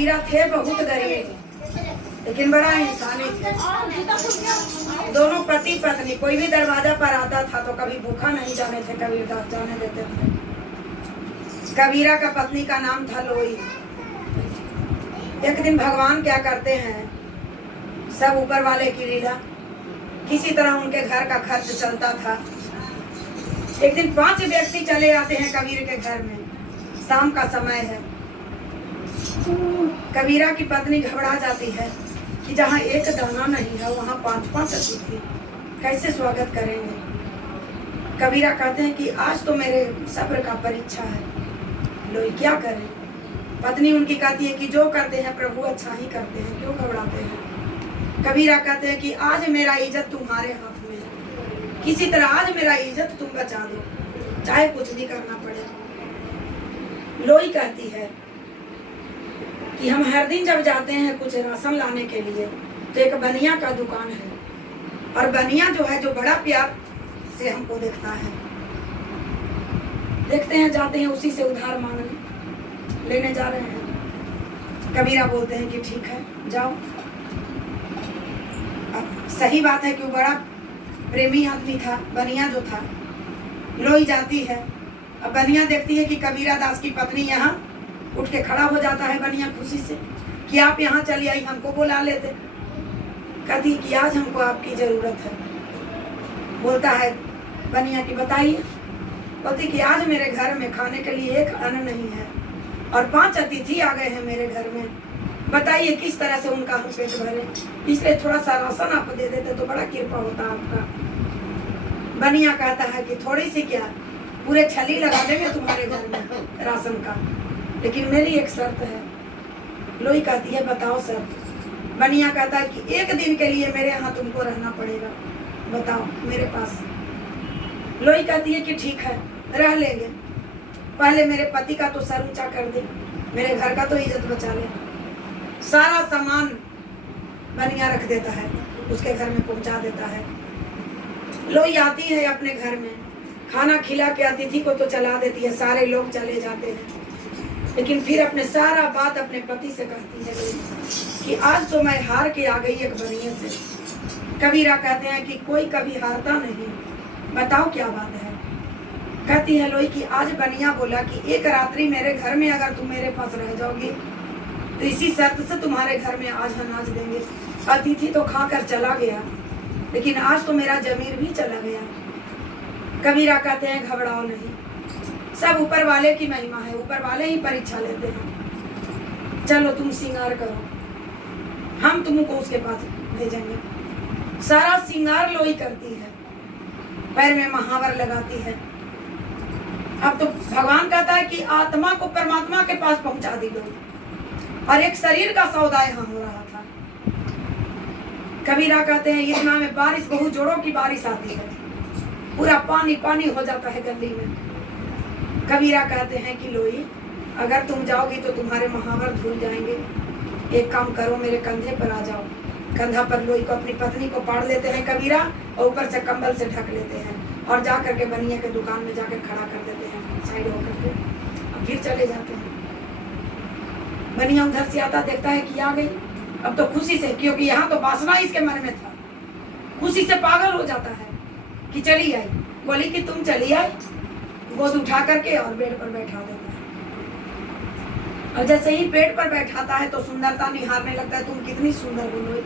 कबीरा थे बहुत गरीब लेकिन बड़ा इंसानी थे। दोनों पति पत्नी, कोई भी दरवाजा पर आता था तो कभी भूखा नहीं जाने थे, कभी जाने देते थे। कबीरा का पत्नी का नाम था लोई। एक दिन भगवान क्या करते हैं, सब ऊपर वाले की लीला, किसी तरह उनके घर का खर्च चलता था। एक दिन 5 व्यक्ति चले आते हैं कबीर के घर में, शाम का समय है। कबीरा की पत्नी घबरा जाती है कि जहाँ एक दाना नहीं है वहाँ 5-5 अतिथि, कैसे स्वागत करेंगे। कबीरा कहते हैं कि आज तो मेरे सब्र का परीक्षा है, लोई क्या करें। पत्नी उनकी कहती है कि जो करते हैं प्रभु अच्छा ही करते हैं, क्यों घबराते हैं। कबीरा कहते हैं कि आज मेरा इज्जत तुम्हारे हाथ में है, किसी तरह आज मेरा इज्जत तुम बचा दो, चाहे कुछ भी करना पड़े। लोई कहती है कि हम हर दिन जब जाते हैं कुछ राशन लाने के लिए तो एक बनिया का दुकान है, और बनिया जो है जो बड़ा प्यार से हमको देखता है, देखते हैं जाते हैं उसी से उधार मांगने, लेने जा रहे हैं। कबीरा बोलते हैं कि ठीक है जाओ। अब सही बात है कि वो बड़ा प्रेमी आदमी था, बनिया जो था। लोई जाती है, अब बनिया देखती है कि कबीरा दास की पत्नी यहाँ, उठ के खड़ा हो जाता है बनिया खुशी से कि आप यहाँ चली आई, हमको बुला लेते। कहती कि आज हमको आपकी जरूरत है। बोलता है बनिया की बताइए। बोलती कि आज मेरे घर में खाने के लिए एक अन्न नहीं है और 5 अतिथि आ गए हैं मेरे घर में, बताइए किस तरह से उनका हम पेट भरे, इसलिए थोड़ा सा राशन आप दे देते तो बड़ा कृपा होता आपका। बनिया कहता है कि थोड़ी सी क्या, पूरे छली लगा देंगे तुम्हारे घर में राशन का, लेकिन मेरी एक शर्त है। लोई कहती है बताओ शर्त। बनिया कहता है कि एक दिन के लिए मेरे यहाँ तुमको रहना पड़ेगा, बताओ मेरे पास। लोई कहती है कि ठीक है रह लेंगे, पहले मेरे पति का तो सर ऊंचा कर दे, मेरे घर का तो इज्जत बचा ले। सारा सामान बनिया रख देता है, उसके घर में पहुंचा देता है। लोई आती है अपने घर में, खाना खिला के अतिथि को तो चला देती है, सारे लोग चले जाते हैं, लेकिन फिर अपने सारा बात अपने पति से कहती है कि आज तो मैं हार के आ गई एक बनिए से। कबीरा कहते हैं कि कोई कभी हारता नहीं, बताओ क्या बात है। कहती है लोई कि आज बनिया बोला कि एक रात्रि मेरे घर में अगर तुम मेरे पास रह जाओगी तो इसी शर्त से तुम्हारे घर में आज अनाज देंगे। अतिथि तो खाकर चला गया, लेकिन आज तो मेरा जमीर भी चला गया। कबीरा कहते हैं घबराओ नहीं, सब ऊपर वाले की महिमा है, ऊपर वाले ही परीक्षा लेते हैं। चलो तुम श्रृंगार करो, हम तुमको उसके पास भेजेंगे। सारा श्रृंगार लोई करती है, पैर में महावर लगाती है। अब तो भगवान कहता है कि आत्मा को परमात्मा के पास पहुंचा दी लोई, और एक शरीर का सौदा यहाँ हो रहा था। कबीरा कहते हैं इतना में बारिश, बहुत जोरों की बारिश आती है, पूरा पानी पानी हो जाता है गली में। कबीरा कहते हैं कि लोई अगर तुम जाओगी तो तुम्हारे महावर धुल जाएंगे, एक काम करो मेरे कंधे पर आ जाओ। कंधा पर लोई को अपनी पत्नी को पाड़ लेते हैं कबीरा, और ऊपर से कंबल से ढक लेते हैं, और जा करके बनिया के दुकान में जाकर खड़ा कर देते हैं साइड होकर के, और फिर चले जाते हैं। बनिया उधर से आता, देखता है कि आ गई। अब तो खुशी से, क्योंकि यहाँ तो वासना इसके मन में था, खुशी से पागल हो जाता है कि चली आई। बोली कि तुम चली आई, गोद उठा करके और बेड पर बैठा देता है। और जैसे ही बेड पर बैठाता है तो सुंदरता निहारने लगता है, तुम कितनी सुंदर हो लोई।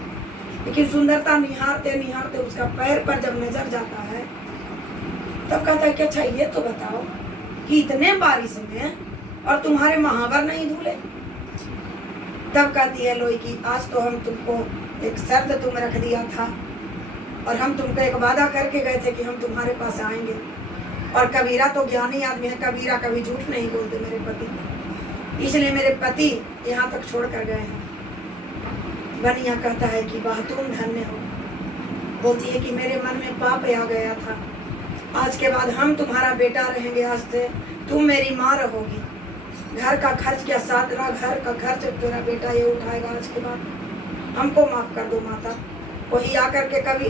लेकिन सुंदरता निहारते निहारते उसका पैर पर जब नजर जाता है तब कहता है कि अच्छा ये तो बताओ कि इतने बारिश में और तुम्हारे महावर नहीं धुले। तब कहती है लोई कि आज तो हम तुमको एक शर्त तुम रख दिया था, और हम तुमको एक वादा करके गए थे कि हम तुम्हारे पास आएंगे। और कबीरा तो ज्ञानी आदमी है, कबीरा कभी झूठ नहीं बोलते मेरे पति, इसलिए मेरे पति यहाँ तक छोड़ कर गए हैं। बनिया कहता है कि वाह तुम धन्य हो। बोलती है कि मेरे मन में पाप आ गया था, आज के बाद हम तुम्हारा बेटा रहेंगे, आज से तुम मेरी माँ रहोगी। घर का खर्च क्या, सारा घर का खर्च तेरा बेटा ये उठाएगा, आज के बाद हमको माफ कर दो माता। वही आकर के कभी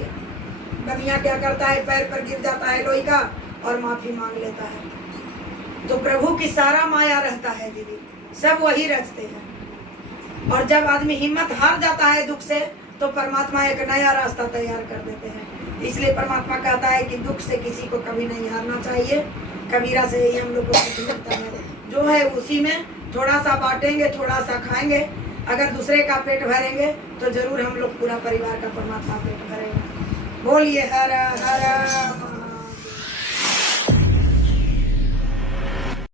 बनिया क्या करता है, पैर पर गिर जाता है लोई का और माफी मांग लेता है। तो प्रभु की सारा माया रहता है दीदी, सब वही रचते हैं। और जब आदमी हिम्मत हार जाता है दुख से, तो परमात्मा एक नया रास्ता तैयार कर देते हैं। इसलिए परमात्मा कहता है कि दुख से किसी को कभी नहीं हारना चाहिए। कबीरा से यही हम लोग को सीख मिलता है, जो है उसी में थोड़ा सा बांटेंगे, थोड़ा सा खाएंगे। अगर दूसरे का पेट भरेंगे तो जरूर हम लोग पूरा परिवार का परमात्मा पेट भरेगा। बोलिए हर हर